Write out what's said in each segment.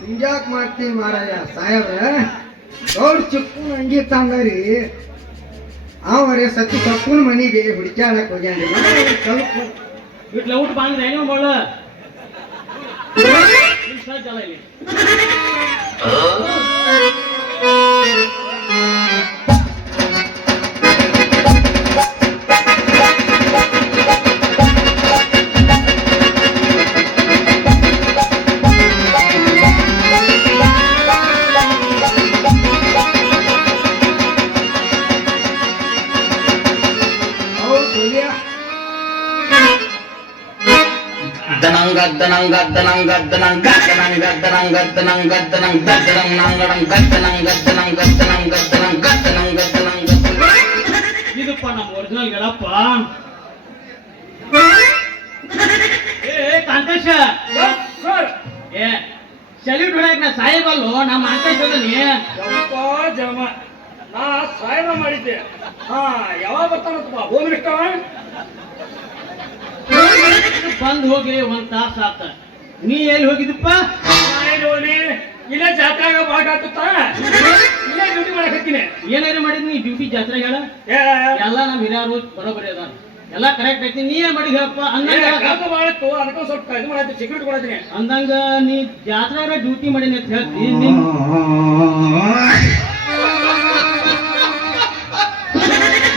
ಹಿಂಗ್ಯಾಕ್ ಮಾಡ್ತೀನಿ ಮಾರಾಯ ಸಾಹೇಬ್ರ ದೊಡ್ಡ ಚಿಕ್ಕನ ಅಂಗಿ ತಂದರಿ ಅವರೇ ಸತ್ತಿ ತಪ್ಪನ ಮನೆಗೆ ಹುಡುಕ್ಯಾಡಕ್ ಹೋಗ್ಯಾನ್ರಿ ಸ್ವಲ್ಪ ಇಟ್ಲ ಊಟ ಬಂದ್ರೆ ಏನು ಮಾಡೋಳ ಇದಪ್ಪ ನಮ್ಮ ಒರಿಜಿನಲ್ ಗೆಳಪ್ಪ. ಏ ಕಾಂತೇಶ ಏ ಸಲ್ಯೂಟ್ ಹೊಡ್ಯಾಕ ನಾ ಸಾಹೇಬಲ್ಲು ನಮ್ಮ ಕಾಂತೇಶ ಜಮ ನಾ ಸಾಹೇಬ ಮಾಡಿದ್ದೆ. ಯಾವಾಗ ಬರ್ತಾನಪ್ಪ ಹೋಗ್ಲಿಕ್ಕವ ಬಂದ್ ಹೋಗಿ ಒಂದ್ ತಾಸ ಆತ. ನೀ ಎಲ್ಲಿ ಹೋಗಿದ್ದಪ್ಪ? ಇಲ್ಲೇ ಜಾತ್ರೆಗ ಭಾಗ ಆಗುತ್ತ ಇಲ್ಲೇ ಡ್ಯೂಟಿ ಮಾಡಕತ್ತೀನಿ. ಏನಾರು ಮಾಡಿದ್ ನೀ ಡ್ಯೂಟಿ ಜಾತ್ರೆ ಹೇಳ ಎಲ್ಲ ನಮ್ ಹಿರಿಯರು ಬರೋಬರಿ ಅದ ಎಲ್ಲ ಕರೆಕ್ಟ್ ಐತಿ. ನೀ ಏನ್ ಮಾಡಿದ್ ಹೇಳಪ್ಪ ಅಂದಂಗ ಮಾಡಿತ್ತು ಅದಕ್ಕ ಸ್ವಲ್ಪ ಇದು ಮಾಡತ್ತೀನಿ ಸೆಕ್ಯೂರಿಟಿ ಕೊಡತ್ತೀನಿ ಅಂದಂಗ ನೀ ಜಾತ್ರೆ ಡ್ಯೂಟಿ ಮಾಡೀನಿ ಅಂತ ಹೇಳ್ತಿ.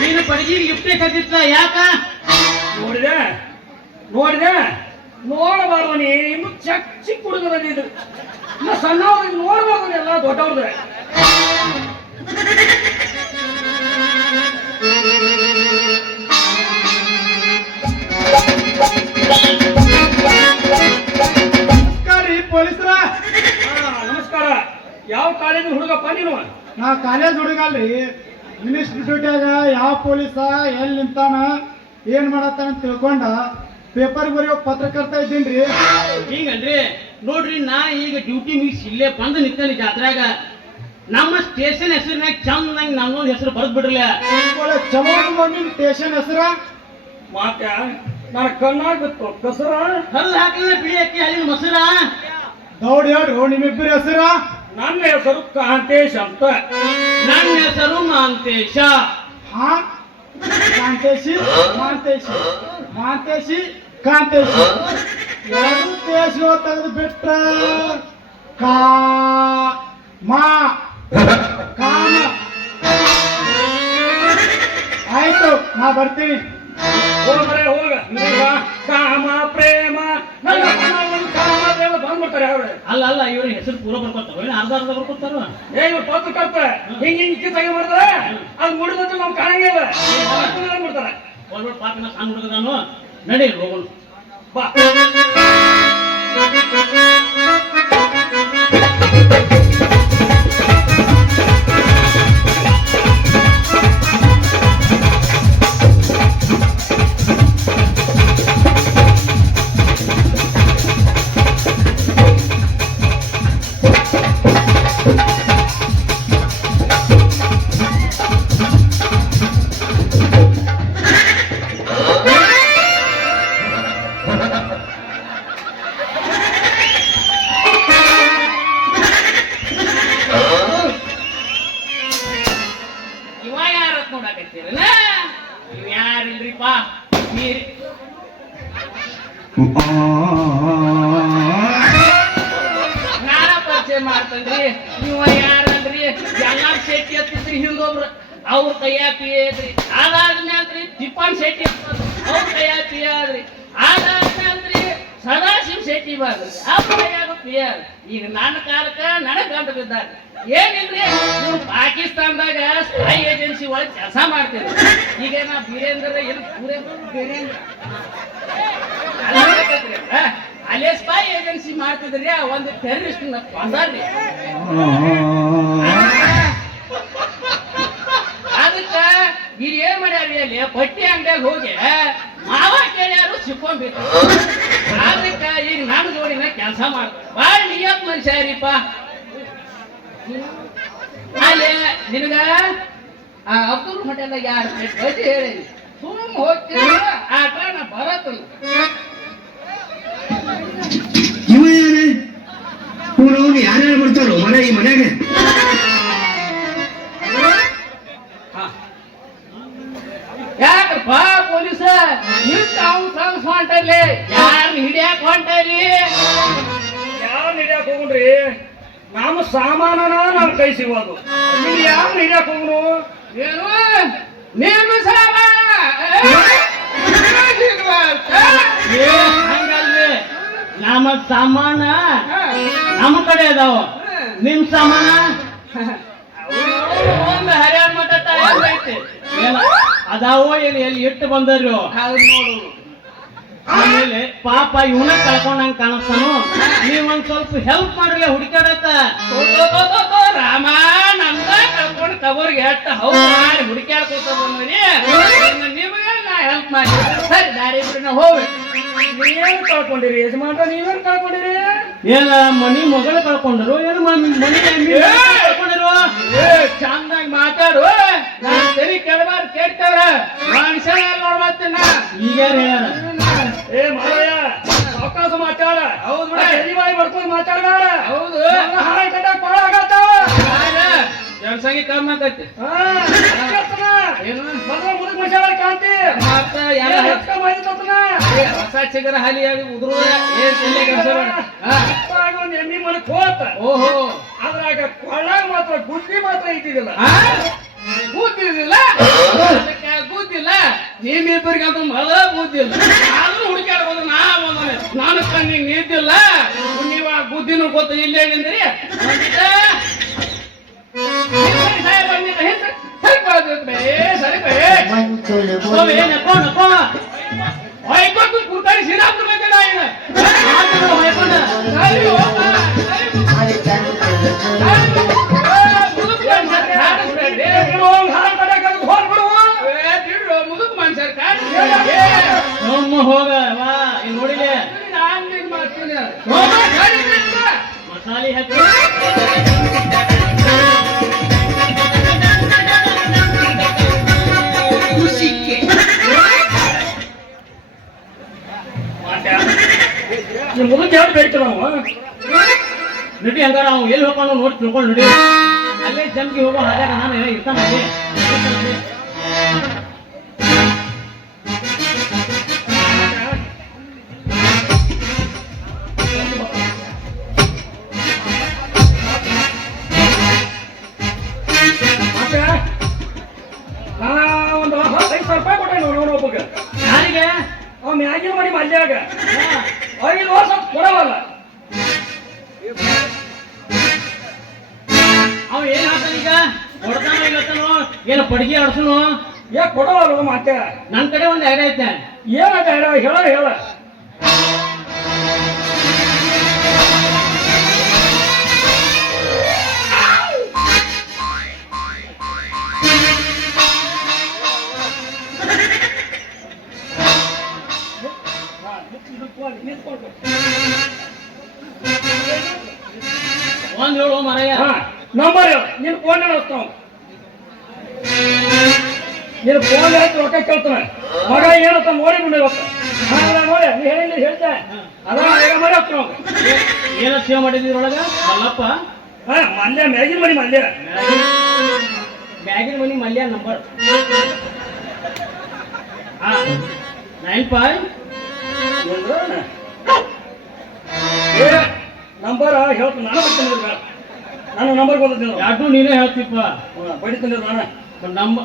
ನೀನು ಪಡಗಿ ಗಿಫ್ಟೇ ಕಟ್ಟಿತ್ತ ಯಾಕ? ನೋಡಿದೆ ನೋಡಬಾರ್ದು ನೀ ಇನ್ನು ಚಿಕ್ಕ ಹುಡುಗರ ಇದು ಇನ್ನು ಸಣ್ಣವ್ರಿಗೆ ನೋಡ್ಬಾರ್ದು ಎಲ್ಲ ದೊಡ್ಡವ್ರದ್ದು. ಪೊಲೀಸರ ನಮಸ್ಕಾರ. ಯಾವ ಕಾಲೇಜಿನ ಹುಡುಗಪ್ಪ ನೀನು? ನಾ ಕಾಲೇಜ್ ಹುಡುಗ ಅಲ್ರಿ. ಮಿನಿಸ್ಟ್ರಿ ಡ್ಯೂಟಿಯಾಗ ಯಾವ ಪೊಲೀಸ ಎಲ್ಲಿ ನಿಂತಾನ ಏನ್ ಮಾಡತ್ತಾನ ತಿಳ್ಕೊಂಡ ಪೇಪರ್ ಬರೆಯೋ ಪತ್ರಕರ್ತ ಇದ್ದೀನ್ರಿ. ಹಿಂಗನ್ರಿ ನೋಡ್ರಿ, ನಾ ಈಗ ಡ್ಯೂಟಿ ಮುಗಿಸಿ ಇಲ್ಲೇ ಬಂದು ನಿಂತೇನೆ ಜಾತ್ರೆಗ. ನಮ್ಮ ಸ್ಟೇಷನ್ ಹೆಸರಿನಾಗ ಚಂದಂಗ ನಮ್ಮೊಂದು ಹೆಸರು ಬರ್ದ್ ಬಿಡ್ರಲ್ಲ. ಚಲೋ ನಿಮ್ ಸ್ಟೇಷನ್ ಹೆಸರ ಮಾತ ನಾನು ಕಣ್ಣಾಗ ಬಿತ್ತು ಕಸರ ಹಲ್ಲು ಹಾಕಲಿಲ್ಲ ಬಿಳಿ ಅಕ್ಕಿ ಅಲ್ಲಿನ ಮೊಸರ. ದೌಡ್ ಹೇಳ್ರು ನಿಮ್ಮಿಬ್ಬರ ಹೆಸರ? ನನ್ನ ಹೆಸರು ಕಾಂತೇಶ್ ಅಂತ. ನನ್ನ ಹೆಸರು ಮಾಂತೇಶ. ಹಾ, ಕಾಂತೇಶಿ ಮಾಂತೇಶಿ ಮಾಂತೇಶಿ ಕಾಂತೇಶಿ ಎರಡು ದೇಶ ತೆಗೆದು ಬಿಟ್ರ ಕಾ ಮಾ ಕಾಮ. ಆಯ್ತು, ನಾ ಬರ್ತೀನಿ. ಹೋಗ್ರೆ ಹೋಗ ಕಾಮ ಪ್ರೇಮ ನನ್ನ ಕಾಮ ಪ್ರೇಮ ಬಂದ್ಬಿಡ್ತಾರೆ ಅವ್ರೆ. ಅಲ್ಲ ಇವ್ರ ಹೆಸರು ಪೂರ ಬರ್ಕೊತಾರ ಅರ್ಧ ಬರ್ಕೊತಾರ. ಇವ್ರು ಪತ್ರಕರ್ತ ಹಿಂಗ ಕಿತ್ತಾಗಿ ಮಾಡ್ತಾರೆ ಅದು ಮುಡಿದ್ರೆ ನಮ್ಗೆ ಕಾಣಂಗಿಲ್ಲ ಬಿಡ್ತಾರೆ. ಹೋಗ್ಬಿಟ್ಟು ಪಾಪ ನಾ ಸಣ್ಣ ಹುಡುಗ ನಾನು ನಡಿ ಹೋಗೋಣ ಬಾ. ಯಾರಿಲ್ರಿಪ್ಪ ನಾನ ಪರಿಚಯ ಮಾಡ್ತಂದ್ರಿ. ನೀವ ಯಾರಂದ್ರಿ? ಎಲ್ಲ ಶೆಟ್ಟಿ ಹತ್ತಿದ್ರಿ ಹಿಂದೊಬ್ರು ಅವ್ರ ಕೈಯಾಗ ಪಿಯೇ ಐತ್ರಿ. ಅದಾದ್ಮೇಲ್ರಿ ತಿಪ್ಪನ್ ಶೆಟ್ಟಿ ಅವ್ರ ಕೈಯಾಗ ಪಿಯ ಆದ್ರಿ. ಅದಾದ್ಮೇಲ್ರಿ ಸದಾಶಿವ ಶೆಟ್ಟಿ ಬಾದ್ರಿ ಅವ್ರ ಕೈಯಾಗ ಪಿಯ. ಈಗ ನನ್ನ ಕಾಲಕ್ಕ ನನಗ್ ಗಂಟು ಬಿದ್ದಾರೆ. ಏನಿಲ್ರಿ, ನೀವು ಪಾಕಿಸ್ತಾನದಾಗ ಸ್ಪೈ ಏಜೆನ್ಸಿ ಒಳಗೆ ಕೆಲಸ ಮಾಡ್ತೀರಿ. ಈಗ ನಾ ಬೀರೇಂದ್ರ ಏನು ಬೀರೇಂದ್ರ ಅಲ್ಲೇ ಸ್ಪೈ ಏಜೆನ್ಸಿ ಮಾಡ್ತಿದ್ರಿ. ಒಂದು ಟೆರರಿಸ್ಟ್ ಕೊಂದಾರ್ರಿ. ಅದಕ್ಕ ಈಗ ಏನ್ ಮಾಡ್ಯಾರಿ, ಅಲ್ಲಿ ಪಟ್ಟಿ ಅಂಗಡಿಯಾಗ ಹೋಗಿ ಮಾವ ಕೇಳ್ಯಾರು ತಿಳ್ಕೊಂಬೇಕು ಅದಕ್ಕ ಈಗ ನನ್ನ ಜೋಡಿನ ಕೆಲಸ ಮಾಡ್ತಾರೆ ಬಾಳ ನಿಯತ್ ಮನುಷ್ಯ ರೀಪ ಅಲ್ಲೇ ನಿನಗ ಆ ಅಬ್ದುಲ್ ಹೋಟೆಲ್ದಾಗ ಯಾರು ಬಜ್ಜಿ ಹೇಳಿ ಸುಮ್ ಹೋಗ್ತೀರ ಆಟ ನಾ ಬರತ್ತಲ್ಲ ಇವ ಯಾರೇ ಇವನು ಯಾರ್ಯಾರು ಬರ್ತಾರೋ ಮನೆ ಈ ಮನೆಯಾಗ ಯಾಕಪ್ಪ ಪೊಲೀಸ ನಿಂತ ಅವ್ನು ಸಂಸ್ ಹೊಂಟಲ್ಲಿ ಯಾರನ್ನ ಹಿಡಿಯಾಕ ಹೊಂಟರಿ ಯಾವ ಹಿಡಿಯಾಕ ಹೋಗ್ರಿ ನಮ್ಮ ಸಾಮಾನನ ನಮ್ ಕೈ ಸಿಗೋದು ನೀವು ಯಾವ ಹಿಡಿಯಾಕ ಹೋಗ್ರು ಏನು ನೀನು ಸಾಮಾನ ಹಂಗಲ್ರಿ ನಮ್ಮ ಸಾಮಾನ ನಮ್ಮ ಕಡೆ ಅದಾವ ನಿಮ್ ಸಾಮಾನ ಒಂದು ಹರಿಯಾಣ ಮಠ ಐತಿ ಅದಾವೋ ಏನು ಎಲ್ಲಿ ಇಟ್ಟು ಬಂದರು ನೋಡು ಆಮೇಲೆ ಪಾಪ ಇವನ ಕಳ್ಕೊಂಡಂಗ ಕಾಣಿಸ್ತಾನು ನೀವೊಂದ್ ಸ್ವಲ್ಪ ಹೆಲ್ಪ್ ಮಾಡ್ರಲ್ಲ ಹುಡುಕಾಡತ್ತ ರಾಮ ನಮ್ದ ಕಳ್ಕೊಂಡು ಕಬರ್ಗೆ ಎಟ್ಟ ಹೌದು ಮಾಡಿ ಹುಡುಕ್ಯಾಡ್ಕೋತ ಬಂದ್ರಿ ನಿಮಗೆ ನಾ ಹೆಲ್ಪ್ ಮಾಡಿ ಸರಿ ದಾರಿ ಬಿಡ್ರಿ ಹೋಗ್ರಿ ನೀವೇನು ಕಳ್ಕೊಂಡಿರಿ ಯಜಮಾನ್ರ ನೀವೇನು ಕಳ್ಕೊಂಡಿರಿ ಏನ ಮನಿ ಮಗಳು ಕಳ್ಕೊಂಡ್ರು ಏನು ಮನಿ ಕಳ್ಕೊಂಡಿರು ಚಂದಾಗಿ ಮಾತಾಡು ನಾನು ಸರಿ ಕೆಡಬಾರ್ದು ಕೇಳ್ತೇವ್ರ ಮನುಷ್ಯ ನೋಡ್ಬರ್ತೀನ ಈಗ ಏ ಮಾರಯ್ಯ ಅವಕಾಶ ಮಾತಾಡ ಹೌದು ಎಲಿವಾಯಿ ಬರ್ಕೊಂಡು ಮಾತಾಡಬೇಡ ಹೌದು ಹಾಯ್ ಕಟ್ಟಾಕ ಬಾಳ ಆಗತ್ತಾವ ಜನಸಂಖ್ಯೆ ಕಮ್ಮಿ ಆಗತ್ತೆ ಏನು ಮೊದಲ ಮುದುಕ್ ಮನುಷ್ಯ ಕಾಂತಿ ಮತ್ತ ಎಲ್ಲ ಹೊಸ ಚಿಗರ ಹಾಲಿ ಆಗಿ ಉದುರು ಒಂದು ಎಮ್ಮಿ ಮನಕ್ ಹೋತ ಓಹೋ ಅದ್ರಾಗ ಕೊಳ್ಳಾಗ ಮಾತ್ರ ಗುದ್ದಿ ಮಾತ್ರ ಇದ್ದಿದ್ದಿಲ್ಲ ಕೂತಿದಿಲ್ಲ ಅದಕ್ಕೆ ಕೂತಿಲ್ಲ ನಿಮ್ಮಿಬ್ಬರಿಗೆ ಅಂತ ಮೊದಲ ಕೂತಿಲ್ಲ ನಾನು ಹುಡುಕ್ಯಾಡ ಬಂದ್ರೆ ನಾನು ಕಣ್ಣಿಗೆ ನಿಂತಿಲ್ಲ ನೀವು ಆ ಬುದ್ಧಿನೂ ಗೊತ್ತ ಇಲ್ಲೇ ನಿಂದ್ರಿ ಕೂತಾಡಿ ಶ್ರೀರಾಮ್ ಮುದುಕ್ ಮನುಷ್ಯರ್ ಹೋಗ ವಾ ನೋಡಿಲೆ ಮಸಾಲೆ ಹಚ್ಚಿ ಮುದುಕ್ ಯಾರು ಬೇಡ್ತೀವಿ ನಾವು ನಡಿ ಹಂಗಾರ ಅವ್ನು ಎಲ್ಲಿ ಹೋಗ್ಕೊಂಡು ನೋಡಿ ತಿಳ್ಕೊಂಡು ನಡಿ ಅಲ್ಲೇ ಜಮ್ಗೆ ಹೋಗೋ ಹಾಗಾಗ ನಾನು ಇರ್ತಾನೆ ಒಂದು 5,000 ರೂಪಾಯಿ ಕೊಟ್ಟೆ ನೋಡಿ ಒಬ್ಬಗೆ ಯಾರಿಗೆ ಅವ್ ಮ್ಯಾಗಿ ಮಾಡಿ ಮಲ್ಯಾಗ 5 ವರ್ಷ ಕೊಡವಲ್ಲ ಅವ ಏನ್ ಹೇಳ್ತಾನ ಈಗ ಕೊಡ್ತಾನೋ ಇಲ್ಲತ್ತಾನೋ ಏನು ಪಡಿಗೆ ಆಡ್ಸನು ಯಾಕೆ ಕೊಡವಲ್ಲ ಮತ್ತೆ ನನ್ ಕಡೆ ಒಂದು ಐಡಿಯಾ ಐತೆ ಏನಂತ ಹೇಳ ಒಂದ್ ಹೇಳು ಮರಯ್ಯ ನಂಬರ್ ನಿನ್ ಫೋನ್ ಹಚ್ತಾವ ನೀನು ಫೋನ್ ಹಚ್ಚಿ ರೊಕ್ಕ ಕೇಳ್ತಾನೆ ಮಗ ಏನಂತ ನೋಡಿ ಇವತ್ತು ನೋಡಿ ನೀ ಹೇಳಿ ಹೇಳ್ತೆ ಅದ ಮಾಡಿ ಹಚ್ತಾವ ಏನ ಸೇವ್ ಮಾಡಿದ್ರೊಳಗ ಮಲ್ಲಪ್ಪ ಮಲ್ಯ ಮ್ಯಾಗಿನ ಮನಿ ಮಲ್ಯ ಮ್ಯಾಗಿನ ಮನಿ ಮಲ್ಯ ನಂಬರ್ 95 ನಂಬರ್ ಹೇಳ್ತೀನಿ ನಾನು ಬಡಿತೀನಿ ನಾನು ನಂಬರ್ ಗೊತ್ತಿಲ್ಲ ಯಾರು ನೀನೇ ಹೇಳ್ತಿಪ್ಪ ಬಡಿತೀನಿ ನಾನು ನಮ್ಮ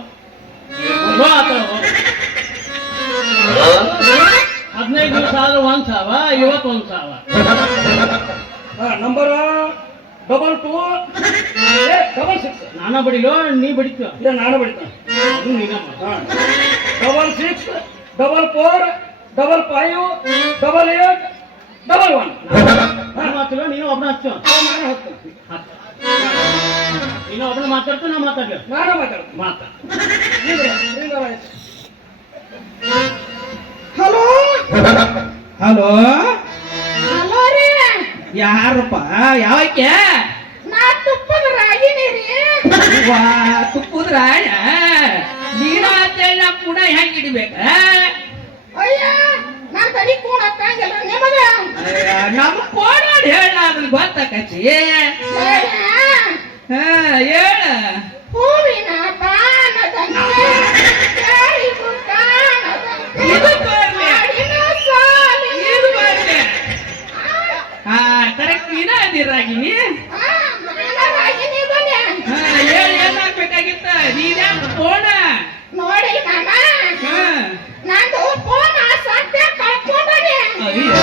15 ದಿವಸ ಆದ್ರೆ 1,000 ಇವತ್ತು 1,000 ನಂಬರ್ 2266 ನಾನ ಬಡಿಲೋ ನೀ ಬಡಿತೀವ ಇಲ್ಲ ನಾನು ಬಡಿತೇನೆ ಅದು ನೀನ 66 4 ಮಾತಿಲ್ಲ ನೀನು ಒಬ್ಬನ ಹಚ್ಚು ನಾನು ಹೋಗ್ತೇನೆ ನೀನು ಒಬ್ಬನ ಮಾತಾಡ್ತು ನಾ ಮಾತಾಡ್ಲಿ ನಾನು ಮಾತಾಡ್ತೀನಿ ಮಾತಾ ಹಲೋ ಹಲೋ ಹಲೋ ರೀ ಯಾರಪ್ಪ ಯಾವಕ್ಕೆ ನಾ ತುಪ್ಪದ ರಾಗಿನಿ ರೀ ವಾ ತುಪ್ಪುದ್ರ ನೀರ ನಾ ಕೂಡ ಹೆಂಗ್ ಹಿಡಿಬೇಕ ಅಯ್ಯ ನಾನ್ ತಡಿ ಕೂಡ ಹತ್ತಂಗಿಲ್ಲ ನಿಮಗ ನಮ್ ಫೋನ್ ಮಾಡಿ ಹೇಳ ಅದನ್ನ ಗೊತ್ತಾಕಚ್ಚಿ ಹಾ ಹೇಳ ಹೂವಿನ ಪಾನದಂತೆ ಯಾರಿಗೂ ಕಾಣದಂತೆ ಇದು ಬರ್ಲಿ. ಹಾಡಿನ ಸಾಲಿನ ಇದು ಬರ್ಲಿ. ಹಾ ಕರೆಕ್ಟ್ ನೀನ ಅದಿರಾಗಿನಿ ನಾನ ರಾಗಿನಿ ಬನ್ನಿ ಹಾ ಹೇಳಿ ಏನಾಗ್ಬೇಕಾಗಿತ್ತ ನೀನ್ಯಾಕ ಫೋನ ನೋಡಿ ಮಾಮ ಹಾ ನಂದು ಫೋನ್ ಸದ್ಯ ಕಳ್ಕೊಂಡನೆ ಅಯ್ಯೋ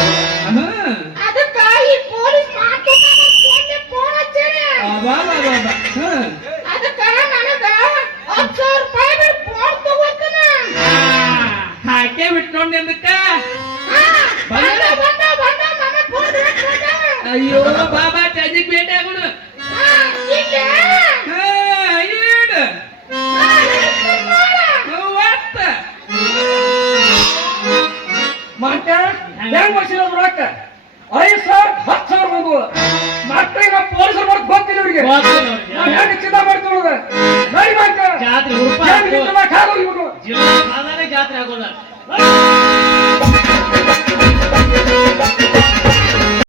ಹಾ ಅದಕ್ಕ ಈ ಪೊಲೀಸ್ ಮಾಡ್ಕೊಂಡ ಫೋನ್ ಹಚ್ಚೇನೆ ಅಬ್ಬಬ್ಬಬ್ಬ. ಹಾ ಅದಕ್ಕ ನನಗ 10,000 ರೂಪಾಯಿ ಬಿಟ್ಟು ಫೋನ್ ತಗೋತನ ಹಾಕೆ ಬಿಟ್ಟು ನೋಡಿ ಅದಕ್ಕ ಬಂದ ಬಂದ ಬಂದ ನನ್ನ ಫೋನ್ ಬಿಟ್ಬಿಟ್ಟ ಅಯ್ಯೋ ಬಾಬಾ ಚಜಿಗ್ ಭೇಟಿ ಆಗೋಣ ಇಲ್ಲೇ ಹಾ ಹೇಳು ಒತ್ತ ಮತ್ತೆ ಹೆಂಗ್ ಮಾಡ್ಸಿಲ್ಲ ರೊಕ್ಕ 5,000 10,000 ಬಂದು ಮಕ್ಕಳಿಗೆ ಪೊಲೀಸರು ಮಾಡಿ ಗೊತ್ತಿಲ್ಲ ಇವ್ರಿಗೆ ನಾವ್ ಹೆಂಗ್ ಚಿಂತ ಮಾಡ್ಕೊಳ್ಳೋದು ನಡಿ ಮಾಡ್ಕ ಜಾತ್ರೆ ರೂಪಾಯಿ ಜಾತ್ರೆ ಜಿಲ್ಲಾ ಸಾಧಾರಣ ಜಾತ್ರೆ ಆಗೋಲ್ಲ